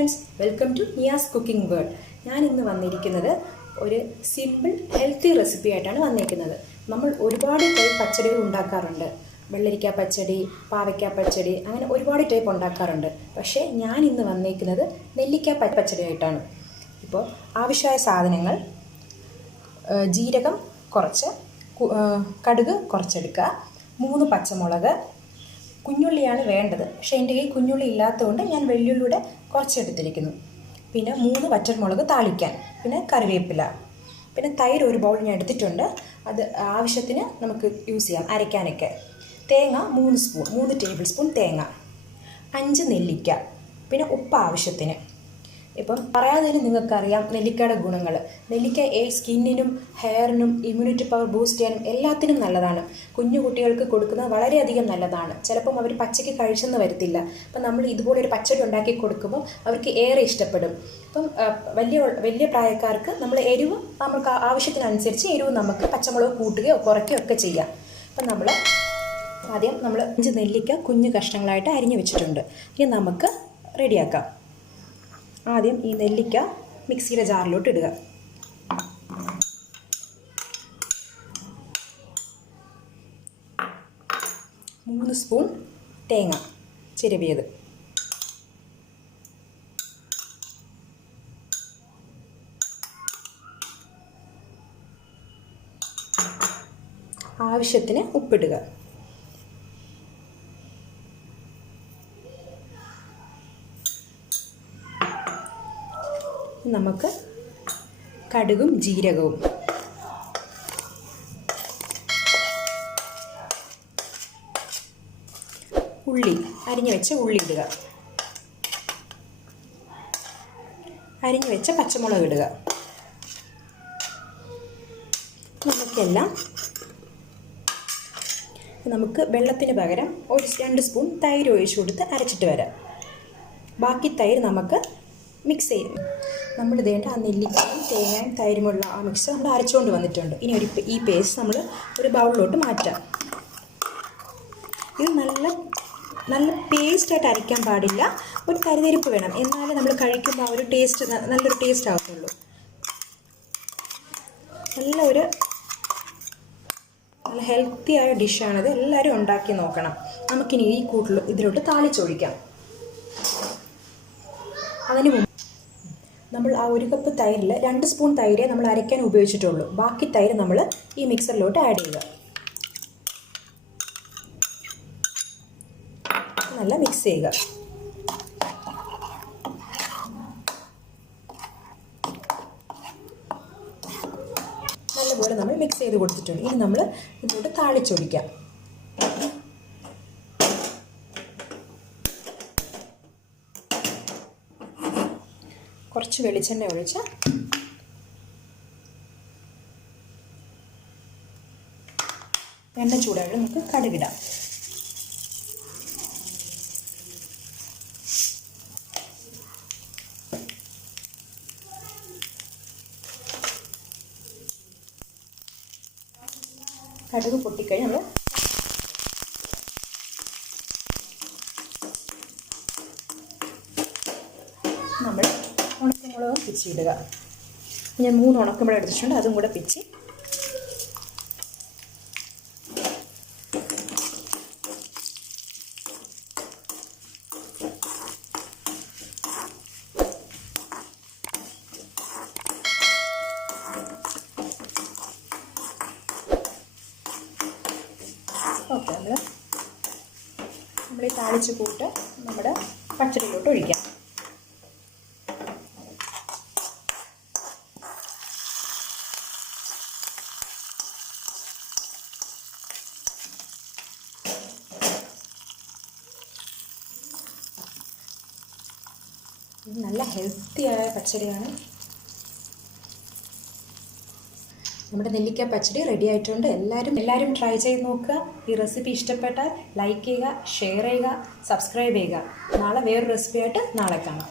friends, welcome to Nia's Cooking World. ഞാൻ ഇന്ന് വന്നിരിക്കുന്നത് ഒരു സിമ്പിൾ ഹെൽത്തി റെസിപ്പി ആയിട്ടാണ് വന്നിരിക്കുന്നത്. നമ്മൾ ഒരുപാട് ടൈപ്പ് പച്ചടികൾ ഉണ്ടാക്കാറുണ്ട്. വെള്ളരിക്ക പച്ചടി, പാവയ്ക്ക പച്ചടി, അങ്ങനെ ഒരുപാട് ടൈപ്പ് ഉണ്ടാക്കാറുണ്ട്. പക്ഷേ ഞാൻ ഇന്ന് വന്നിരിക്കുന്നത് നെല്ലിക്ക പച്ചടി ആയിട്ടാണ്. ഇപ്പോൾ ആവശ്യമായ സാധനങ്ങൾ: ജീരകം കുറച്ച്, കടുക് കുറച്ചെടുക്കുക, 3 പച്ചമുളക്, കുഞ്ഞുള്ളിയാണ് വേണ്ടത്. പക്ഷേ എൻ്റെ കയ്യിൽ കുഞ്ഞുള്ളി ഇല്ലാത്തതുകൊണ്ട് ഞാൻ വെള്ളുള്ളിയുടെ കുറച്ചെടുത്തിരിക്കുന്നു. പിന്നെ 3 വറ്റൽമുളക് താളിക്കാൻ, പിന്നെ കറിവേപ്പില, പിന്നെ തൈര് ഒരു ബൗൾ ഞാൻ എടുത്തിട്ടുണ്ട്. അത് ആവശ്യത്തിന് നമുക്ക് യൂസ് ചെയ്യാം അരയ്ക്കാനൊക്കെ. തേങ്ങ 3 ടേബിൾ സ്പൂൺ തേങ്ങ, 5 നെല്ലിക്ക, പിന്നെ ഉപ്പ് ആവശ്യത്തിന്. ഇപ്പം പറയാതെ തന്നെ നിങ്ങൾക്കറിയാം നെല്ലിക്കയുടെ ഗുണങ്ങൾ. നെല്ലിക്ക സ്കിന്നിനും ഹെയറിനും ഇമ്മ്യൂണിറ്റി പവർ ബൂസ്റ്റ് ചെയ്യാനും എല്ലാത്തിനും നല്ലതാണ്. കുഞ്ഞു കുട്ടികൾക്ക് കൊടുക്കുന്നത് വളരെയധികം നല്ലതാണ്. ചിലപ്പം അവർ പച്ചയ്ക്ക് കഴിച്ചെന്ന് വരത്തില്ല. അപ്പം നമ്മൾ ഇതുപോലൊരു പച്ചടി ഉണ്ടാക്കി കൊടുക്കുമ്പോൾ അവർക്ക് ഏറെ ഇഷ്ടപ്പെടും. അപ്പം വലിയ പ്രായക്കാർക്ക് നമ്മൾ എരിവ് നമുക്ക് ആവശ്യത്തിനനുസരിച്ച് എരിവ് നമുക്ക് പച്ചമുളക് കൂട്ടുകയോ കുറയ്ക്കുകയോ ഒക്കെ ചെയ്യാം. അപ്പം ആദ്യം 5 നെല്ലിക്ക കുഞ്ഞു കഷ്ണങ്ങളായിട്ട് അരിഞ്ഞു വെച്ചിട്ടുണ്ട്. ഇനി നമുക്ക് റെഡിയാക്കാം. ആദ്യം ഈ നെല്ലിക്ക മിക്സിയുടെ ജാറിലോട്ട് ഇടുക. മൂന്ന് സ്പൂൺ തേങ്ങ ചിരവിയത്, ആവശ്യത്തിന് ഉപ്പിടുക. നമുക്ക് കടുകും ജീരകവും, ഉള്ളി, അരിഞ്ഞു വെച്ച ഉള്ളി ഇടുക, അരിഞ്ഞു വെച്ച പച്ചമുളക് ഇടുക. നമുക്ക് വെള്ളത്തിന് പകരം 2 സ്പൂൺ തൈര് ഒഴിച്ചു കൊടുത്ത് അരച്ചിട്ട് വരാം. ബാക്കി തൈര് നമുക്ക് മിക്സ് ചെയ്യും. നമ്മൾ ഇതേണ്ട ആ നെല്ലിക്കയും തേങ്ങയും തൈരുമുള്ള ആ മിക്സ് നമ്മൾ അരച്ചുകൊണ്ട് വന്നിട്ടുണ്ട്. ഇനി ഈ പേസ്റ്റ് നമ്മൾ ഒരു ബൗളിലോട്ട് മാറ്റാം. ഇത് നല്ല പേസ്റ്റായിട്ട് അരയ്ക്കാൻ പാടില്ല. ഒരു തരിതരിപ്പ് വേണം, എന്നാലേ നമ്മൾ കഴിക്കുമ്പോൾ ആ ഒരു ടേസ്റ്റ് നല്ലൊരു ടേസ്റ്റ് ആകത്തുള്ളൂ. നല്ല ഹെൽത്തി ആയ ഡിഷാണിത്. എല്ലാവരും ഉണ്ടാക്കി നോക്കണം. നമുക്കിനി ഈ ഇതിലോട്ട് താളിച്ചൊഴിക്കാം. അതിന് മുമ്പ് നമ്മൾ ആ 1 കപ്പ് തൈരിൽ 2 സ്പൂൺ തൈരേ നമ്മൾ അരയ്ക്കാൻ ഉപയോഗിച്ചിട്ടുള്ളൂ. ബാക്കി തൈര് നമ്മൾ ഈ മിക്സറിലോട്ട് ആഡ് ചെയ്യുക. നല്ല മിക്സ് ചെയ്യുക. നല്ലപോലെ നമ്മൾ മിക്സ് ചെയ്ത് കൊടുത്തിട്ടുണ്ട്. ഇനി നമ്മൾ ഇതിലോട്ട് താളിച്ചൊഴിക്കാം. കുറച്ച് വെളിച്ചെണ്ണ ഒഴിച്ച് എണ്ണ ചൂടായിട്ട് നമുക്ക് കടുകിടാം. കടുക് പൊട്ടിക്കഴിഞ്ഞ് നമ്മൾ ഉണക്കമുളക് പിച്ചിടുക. ഞാൻ 3 ഉണക്കമുളക് എടുത്തിട്ടുണ്ട്, അതും കൂടെ പിച്ചി ഓക്കെ. നമ്മൾ ഈ താളിച്ച് കൂട്ട് നമ്മുടെ പച്ചടിയിലോട്ട് ഒഴിക്കാം. നല്ല ഹെൽത്തിയായ പച്ചടിയാണ്. നമ്മുടെ നെല്ലിക്ക പച്ചടി റെഡി ആയിട്ടുണ്ട്. എല്ലാവരും ട്രൈ ചെയ്ത് നോക്കുക. ഈ റെസിപ്പി ഇഷ്ടപ്പെട്ടാൽ ലൈക്ക് ചെയ്യുക, ഷെയർ ചെയ്യുക, സബ്സ്ക്രൈബ് ചെയ്യുക. നാളെ വേറൊരു റെസിപ്പി ആയിട്ട് നാളെ കാണാം.